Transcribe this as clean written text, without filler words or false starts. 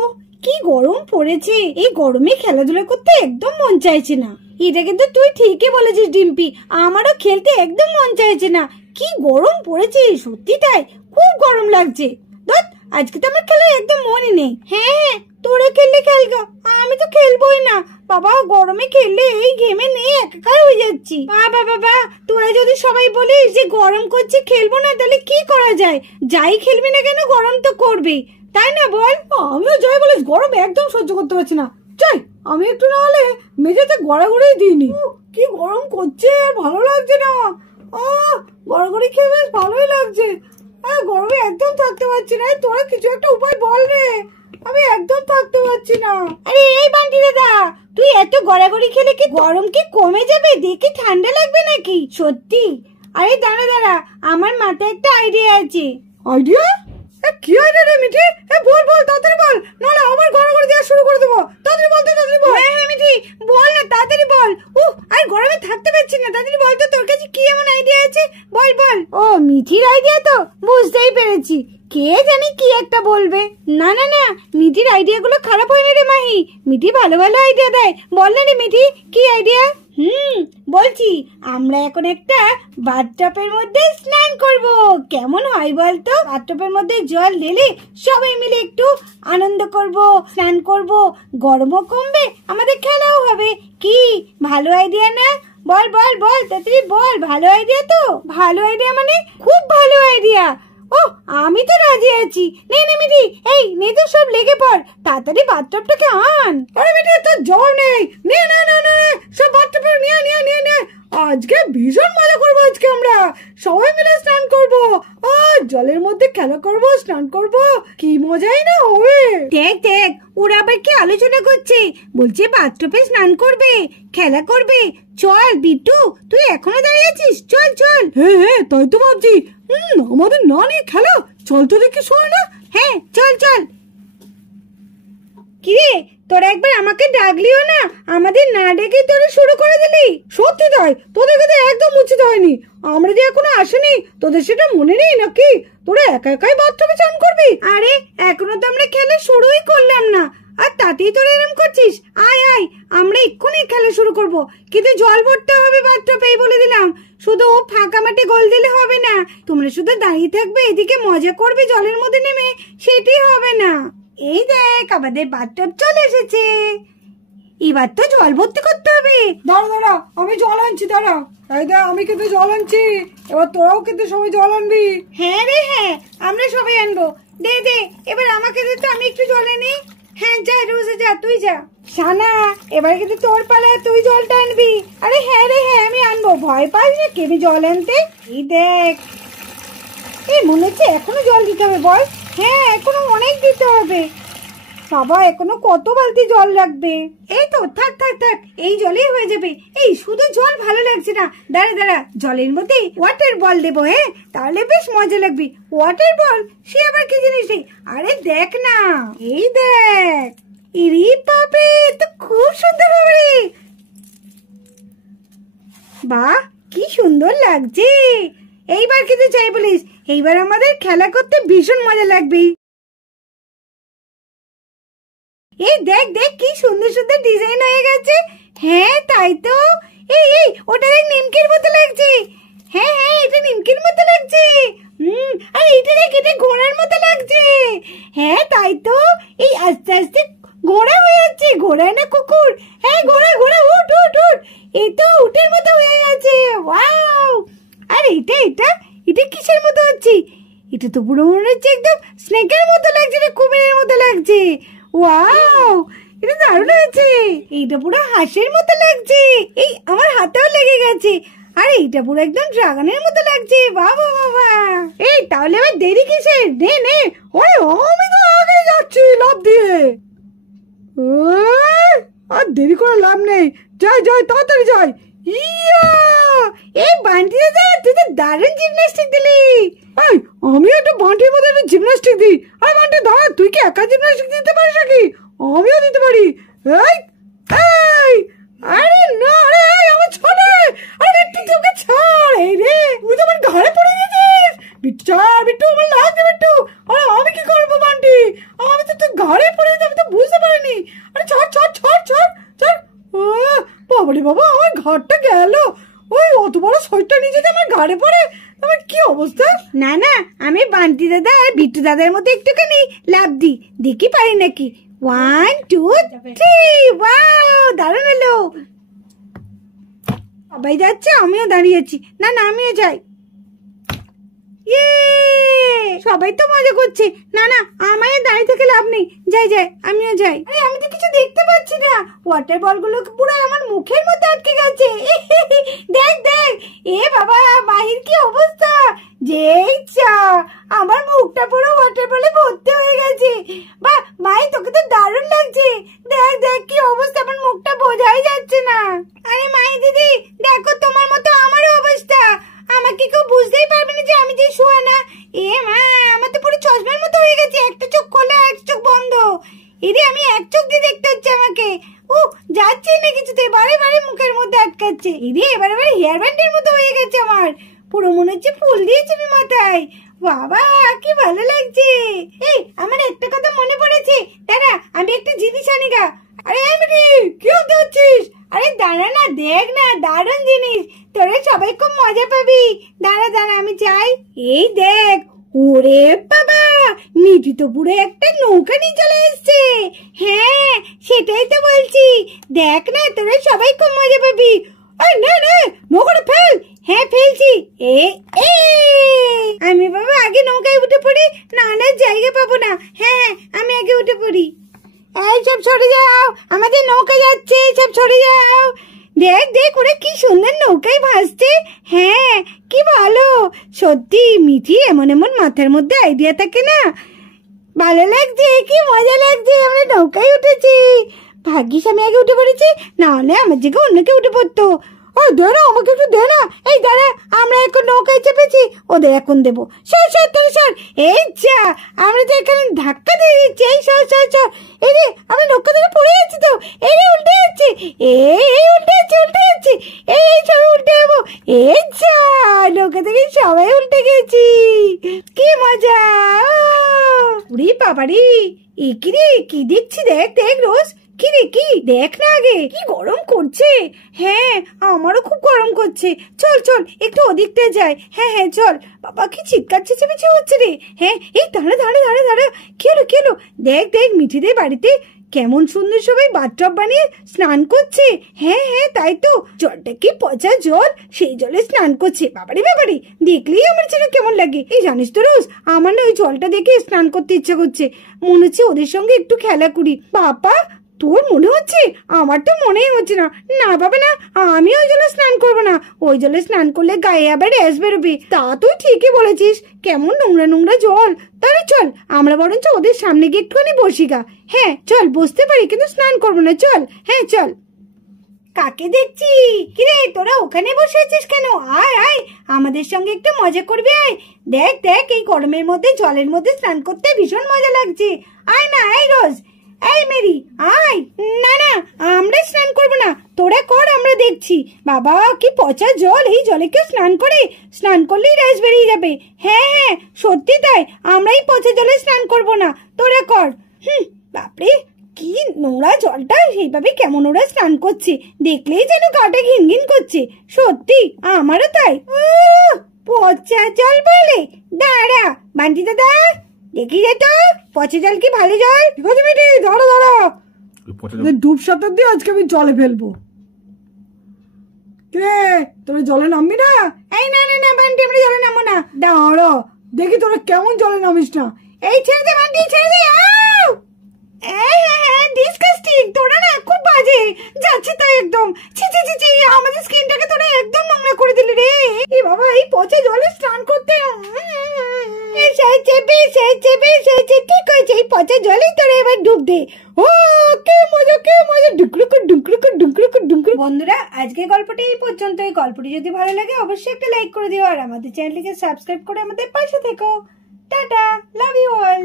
ও কি গরম পড়েছে, এই গরমে খেলাধুলা করতে একদম মন চাইছে না। এটা কিন্তু তুই ঠিকই বলেছিস ডিম্পি, আমারও খেলতে একদম মন চাইছে না। কি গরম পড়েছে, সত্যি তাই, খুব গরম লাগছে। ধুৎ, আজকে তো আমার খেলার একদম মনই নেই। হ্যাঁ, তোরা খেললে খেলগা, আমি তো খেলবোই না। বাবা, গরমে খেললে এই ঘেমে নিয়ে একাকার হয়ে যাচ্ছি। বাবা বাবা, তোরা যদি সবাই বলিস যে গরম করছে খেলবো না, তাহলে কি করা যায়? যাই খেলবি না কেন, গরম তো করবি, তাই না বল? আমিও যাই বলিস, গরম একদম সহ্য করতে পারছি না। যাই, আমি একটু না হলে মেঝেতে গড়াগড়ি দিইনি। কি গরম করছে, ভালো লাগছে না। গড়াগড়ি খেয়ে বেশ ভালোই লাগছে। গরমে একদম থাকতে পারছি না। তোরা কিছু একটা উপায় বল রে, আমি একদম থাকতে পারছি না। আরে এই বান্টি দাদা, তুই এত গড়াগড়ি খেলে কি গরম কি কমে যাবে? দেখি ঠান্ডা লাগবে নাকি? সত্যি? আরে দাঁড়া দাঁড়া, আমার মাথায় একটা আইডিয়া আছে। আইডিয়া? কি আইডিয়া রে মিঠি? বল বল, তাড়াতাড়ি বল, নাহলে আবার গড়াগড়ি দেওয়া শুরু করে দেবো। তাড়াতাড়ি বল, তাড়াতাড়ি বল। হ্যাঁ মিঠি, বল না, তাড়াতাড়ি বল। আর গরমে থাকতে পারছি না, তাড়াতাড়ি বল তো, তোর কাছে কি এমন আইডিয়া আছে? বল বল। ও, মিঠির আইডিয়া তো বুঝতেই পেরেছি। কে জানি কি একটা বলবে। না না না, মিঠির আইডিয়া গুলো খারাপ হয়নি রে মাহি, মিঠি ভালো ভালো আইডিয়া দেয়। বল না রে মিঠি, কি আইডিয়া? বলছি, আমরা এখন একটা বাথটবের মধ্যে স্নান করব। কেমন হয় বলতো? বাথটবের মধ্যে জল ঢেলে সবাই মিলে একটু আনন্দ করব, স্নান করব, গরমও কমবে, আমাদের খেলাও হবে। কি ভালো আইডিয়া না? বল বল বল, তাড়াতাড়ি বল। ভালো আইডিয়া তো? ভালো আইডিয়া মানে খুব ভালো আইডিয়া। ও, আমি তো রাজি আছি। নে নে মিঠি, এই নে তো, সব লেগে পড়, তাড়াতাড়ি বাথটবটাকে আন। আরে মিঠি, তোর জল নেই। নে নে নে নে, সব বাথটবে নিয়ে নিয়ে নিয়ে নে। আজকে ভীষণ মজা করবো, আজকে আমরা সবাই মিলে স্নান করবো, আর জলের মধ্যে খেলা করবো, স্নান করবো, কি মজাই না হবে। দেখ দেখ, ওরা আবার কি আলোচনা করছে, বলছে বাথটবে স্নান করবে, খেলা করবে। চল বিট্টু, তুই এখনো দাঁড়িয়ে আছিস? চল চল। হ্যাঁ হ্যাঁ, তাই তো ভাবছি। আমাদের না নিয়ে খেলা, চল তো দেখি, শোন না। হ্যাঁ চল চল। কিরে, তোরা একবার আমাকে ডাকলিও না, আমাদের না ডেকে তোরা শুরু করে দিলি। সত্যি তাই, তোদের কাছে একদম উচিত হয়নি। আমরা যে এখনো আসেনি, তোদের সেটা মনে নেই নাকি? তোরা একা একাই বাথটবে চান করবি? আরে এখনো তো আমরা খেলা শুরুই করলাম না, আর তাতেই তোরা এরকম করছিস। আয় আয়, আমরা এক্ষুনি খেলা শুরু করব, কিন্তু জল ভরতে হবে বাথটবে, এই বলে দিলাম। শুধু ফাঁকা মাঠে গোল দিলে হবে না, তোমরা শুধু দাঁড়িয়ে থাকবে, এদিকে মজা করবে জলের মধ্যে নেমে, সেটাই হবে না। এই দেখ, আমাদের বাথটব চলে এসেছে, এবার তো জল ভর্তি করতে হবে। দাঁড়া দাঁড়া, আমি জল আনছি, দাঁড়া। এই দেখ, আমি কিন্তু জল আনছি, এবার তোরাও কিন্তু সবাই জল আনবি। হ্যাঁ রে হ্যাঁ, আমরা সবাই আনবো। দে দে, এবার আমাকে দে তো, আমি একটু জল আনি। হ্যাঁ যা, রোজে যা, তুই যা। শানা, এবার কিন্তু তোর পালা, তুই জলটা আনবি। আরে হ্যাঁ রে হ্যাঁ, আমি আনবো, ভয় পাস না কেবি জল আনতে। এই দেখ, এই মনে হচ্ছে এখনো জল দিতে হবে। বল। হ্যাঁ, এখনো অনেক দিতে হবে। বাবা, এখনো কত বালতি জল লাগবে? এই তো, থাক থাক থাক, এই জলেই হয়ে যাবে। এই শুধু জল ভালো লাগছে না, দাঁড়া দাঁড়া, জলের মধ্যে ওয়াটার বল দেবো। হ্যাঁ, তাহলে বেশ মজা লাগবে। ওয়াটার বল, সে আবার কি জিনিস? আরে দেখ না, এই দেখ। ইরি বাপরে, তো খুব সুন্দর হবে। বাহ, কি সুন্দর লাগছে। এইবার কিন্তু চাই বলিস, এইবার আমাদের খেলা করতে ভীষণ মজা লাগবে। এই দেখ দেখ, কি সুন্দর সুন্দর ডিজাইন হয়ে গেছে। হ্যাঁ তাই তো। এই এই, ওটা দেখ, নিমকির মতো লাগছে। হ্যাঁ হ্যাঁ, এটা নিমকির মতো লাগছে। আর এটা দেখ, এটা ঘোড়ার মতো লাগছে। হ্যাঁ তাই তো, এই আস্তে আস্তে ঘোড়া হয়ে যাচ্ছে। ঘোড়া না কুকুর? হ্যাঁ ঘোড়া ঘোড়া, উঠ উঠ উঠ। এই তো উটের মতো হয়ে গেছে। ওয়াও! আর এটা এটা এটা কিসের মতো হচ্ছে? এটা তো পুরো মনে হচ্ছে একদম স্নেকের মতো লাগছে, না কুমিরের মতো লাগছে। ওয়াও, এটা দারুণ হয়েছে। এইটা পুরো হাঁসের মতো লাগছে। এই আমার হাতেও লেগে গেছে। আর এইটা পুরো একদম ড্রাগনের মতো লাগছে। বাবা বাবা, এই তাহলে আবার দেরি কিসের? নে নে। ওরে, আমি তো আগে যাচ্ছি লাফ দিয়ে। আর দেরি করে লাভ নেই, যাই যাই, তাড়াতাড়ি যাই। ইয়া, এই বান্টি দাদা, তুই তো দারুণ জিমন্যাস্টিক দিলি। এই, আমি একটা বান্টির মধ্যে একটা জিমন্যাস্টিক দিই। আর বান্টি দাঁড়া, তুই কি একা জিমন্যাস্টিক দিতে পারিস নাকি? আমিও দিতে পারি। এই এই, আরে না রে, আমার ছাড়ে। আরে একটু তোকে ছাড়। এই রে, তুই তো আমার ঘাড়ে পড়ে গেছিস। বিট্টু ছাড়, বিট্টু আমার লাগছে বিট্টু। আরে আমি কি করবো বান্টি, আমি তো তোর ঘাড়ে পড়ে ঘরে পড়ে আমার কি অবস্থা। না না, আমি বান্টি দাদা আর বিট্টু দাদার মতো একটুখানি লাভ দিই, দেখি পারি নাকি। 1 2 3, ওয়াও দারুণ হলো। সবাই যাচ্ছে, আমিও দাঁড়িয়েছি। না না, আমিও যাই। ইয়ে, সবাই তো মজা করছে। না না, আমায় দাঁড়িয়ে থেকে লাভ নেই, যাই যাই, আমিও যাই। আরে আমি তো কিছু দেখতে পাচ্ছি না, ওয়াটার বল গুলো পুরো আমার মুখের মধ্যে আটকে গেছে। দেখ দেখ, এ বাবা মাহির কি অবস্থা, যে ইচ্ছা আমার মুখটা পুরো ওয়াটার বলে ভর্তি হয়ে গেছে। বাহ মাহি, তোকে তো দারুণ লাগছে। দেখ দেখ কি অবস্থা, আমার মুখটা বোঝাই যাচ্ছে না। আরে মাহি দিদি দেখো, তোমার মতো আমারও অবস্থা। আমাকে কেউ বুঝতেই পারবে না যে আমি যে শোয়া না। এ মা, আমার তো পুরো চশমার মতো হয়ে গেছে, একটা চোখ খোলা একটা চোখ বন্ধ। এরে আমি এক চোখ দিয়ে দেখতে হচ্ছে আমাকে। ও যাচ্ছে না কিছুতে, বারে বারে মুখের মধ্যে আটকাচ্ছে। এরে এবারে হেয়ার ব্যান্ডের মতো হয়ে গেছে আমার, পুরো মনে হচ্ছে ফুল দিয়েছে আমি মাথায়। বাবা কি ভালো লাগছে। এই আমার একটা কথা মনে পড়েছে, দাঁড়া আমি একটা জিনিস আনি গা। আরে এমনি কি হচ্ছিস? আরে দাঁড়া না, দেখ না দারুণ জিনিস, তোরা সবাই খুব মজা পাবি। দাঁড়া দাঁড়া আমি যাই। এই দেখ, ওরে বাবা মিঠি তো পুরো একটা নৌকা নিয়ে চলে এসছে। হ্যাঁ সেটাই তো বলছি, দেখ না তোরা সবাই খুব মজা পাবি। আরে না না, নৌকাটা ফেল। হ্যাঁ ফেলছি। আমি বাবা আগে নৌকায় উঠে পড়ি, না না জায়গা পাবো না। হ্যাঁ আমি আগে উঠে পড়ি। এই সব সরে যাও, আমাদের নৌকা যাচ্ছে, সব সরে যাও। দেখ দেখ ওরা কি সুন্দর নৌকায় ভাসছে। হ্যাঁ কি ভালো, সত্যি মিঠি এমন এমন মাথার মধ্যে আইডিয়া থাকে না, ভালো লাগছে, কি মজা লাগছে। আমরা নৌকায় উঠেছি, ভাগ্যিস আমি আগে উঠে পড়েছি, না হলে আমার জায়গায় অন্য কেউ উঠে পড়তো। ও দে না, আমাকে একটু দে না। এই দাঁড়া, আমরা এখন নৌকায় চেপেছি, ওদের এখন দেবো। সর সর তোর সর। এই যা, আমরা তো এখানে ধাক্কা দিয়ে দিচ্ছি। এই সর সর সর। এই রে আমরা নৌকা ধরে পড়ে যাচ্ছি তো। এই রে উল্টে যাচ্ছে, এই উল্টে যাচ্ছে উল্টে যাচ্ছে। এই সবাই উল্টে যাবো। এই যা, নৌকা থেকে সবাই উল্টে গেছি, কি মজা। উড়ি বাবারি, এ কি রে, কি দেখছি, দেখ দেখ রোজ, কি রে কি, দেখ না আগে কি গরম করছে। হ্যাঁ আমারও খুব গরম করছে, চল চল একটু ওদিকটা যাই। হ্যাঁ হ্যাঁ চল। বাবা কি চিৎকার চেঁচামেচি হচ্ছে রে। হ্যাঁ এই দাঁড়া দাঁড়া দাঁড়া দাঁড়া, কি হলো কি হলো, দেখ দেখ মিঠিদের বাড়িতে কেমন সুন্দর সবাই বাথটব বানিয়ে স্নান করছে। হ্যাঁ হ্যাঁ তাই তো, জলটা কি পচা জল, সেই জলে স্নান করছে। বাবারে বাবারে, দেখলেই আমার যেন কেমন লাগে। এই জানিস তো রোজ, আমার না ওই জলটা দেখে স্নান করতে ইচ্ছা করছে, মনে হচ্ছে ওদের সঙ্গে একটু খেলা করি। বাবা তোর মনে হচ্ছে? আমার তো মনেই হচ্ছে না। না বাবা না, আমি ওই জলে স্নান করবো না, ওই জলে স্নান করলে গায়ে আবার র্যাশ বেরোবে। তা তুই ঠিকই বলেছিস, কেমন নোংরা নোংরা জল। তাহলে চল আমরা বরঞ্চ ওদের সামনে গিয়ে একটুখানি বসি গা। হ্যাঁ চল, বসতে পারি কিন্তু স্নান করবো না, চল। হ্যাঁ চল। কাকে দেখছি? কিরে তোরা ওখানে বসে আছিস কেন? আয় আয়, আমাদের সঙ্গে একটু মজা করবি, আয়। দেখ দেখ এই গরমের মধ্যে জলের মধ্যে স্নান করতে ভীষণ মজা লাগছে। আয় না, এই রোজ, এই মেরি আয়। না না, আমরা স্নান করবো না, তোরা কর, আমরা দেখছি। বাবা কি পচা জল, এই জলে কেউ স্নান করে? স্নান করলেই র্যাশ বেরিয়ে যাবে। হ্যাঁ হ্যাঁ সত্যি তাই, আমরা এই পচা জলে স্নান করবো না, তোরা কর। বাপরে কি নোংরা জলটা, সেইভাবে কেমন ওরা স্নান করছে, দেখলেই যেন গাটা ঘিন ঘিন করছে। সত্যি আমারও তাই। পচা জল বলে, দাঁড়া বান্টি দাদা দেখি যে তো পচা জল কি ভালো জল। ঠিক আছে বেটি, দাঁড়া দাঁড়া, ডুব সাঁতার দিয়ে আজকে আমি জলে ফেলবো। কে তোরা জলে নামবি না? এই না না না বান্টি, আমরা জলে নামবো না। দাঁড়া দেখি তোরা কেমন জলে নামিস না। এই ছেড়ে দে বান্টি, ছেড়ে দে। ডিসকাস্টিং, তোরা না খুব বাজে যাচ্ছে তাই একদম। ছি ছি ছি ছি, আমাদের স্কিনটাকে তোরা একদম নোংরা করে দিলি রে। এ বাবা এই পচা জলে স্নান করতে, ঠিক হয়েছে, এই পচা জলেই তোরা এবার ডুব দে। ও কে মজা কে মজা, ডুকরুকু ডুকরুকু ডুকরুকু ডুকরু। বন্ধুরা আজকে গল্পটি এই পর্যন্ত। এই গল্পটি যদি ভালো লাগে অবশ্যই একটা লাইক করে দিও, আর আমাদের চ্যানেলটিকে সাবস্ক্রাইব করে আমাদের পাশে থেকো। Tata, love you all.